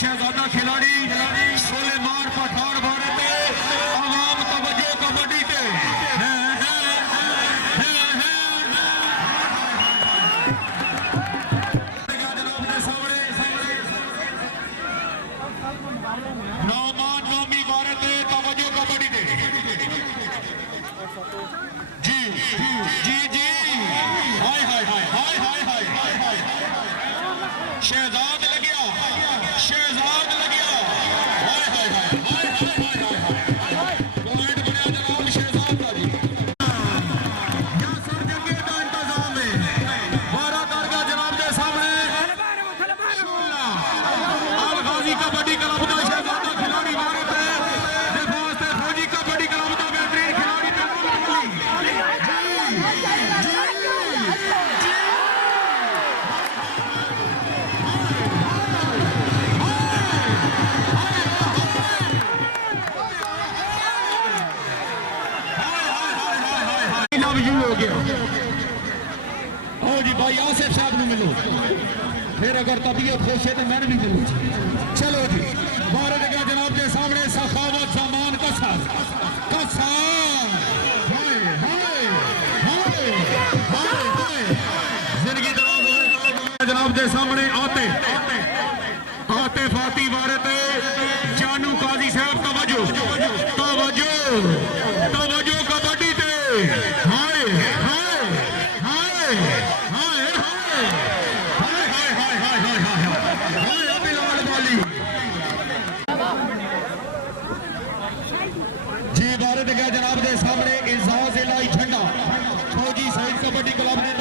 शहजादा खिलाड़ी सुलेमान पठान भारत आवाम तवज्जो कबड्डी पे नौमान नौमी भारत तवज्जो कबड्डी पे जी जी जी हाय हाय हाय हाय हाय हाय हाय शहजाद लग गया शहजाद लग गया हाय हाय हाय हाय हाय हाय पॉइंट बनया जनाब शहजाद का जी या सर जंगे का इंतजाम है 12 कर गया जनाब के सामने 16 आल गाजी कबड्डी क्लब का शहजादा खिलाड़ी मारे थे दिफास से फौजी कबड्डी क्लब का बेहतरीन खिलाड़ी हो गया जी भाई आसिफ साहब ने मिलो फिर अगर तबीयत खुश है तो मैंने भी मिलू चलो जी भारत का जनाब के सामने सखावत सामान कसा जिंदगी जनाब के सामने आते आते फाती भारत जानू काजी साहब तवज्जो तवज्जो तवज्जो कबड्डी ते हाय हाय हाय हाय हाय हाय हाय हाय हाय हाय हाय अभी लाल वाली जी भारत का जनाब के सामने एजाज इलाही झंडा फौजी शहीद कबड्डी क्लब ने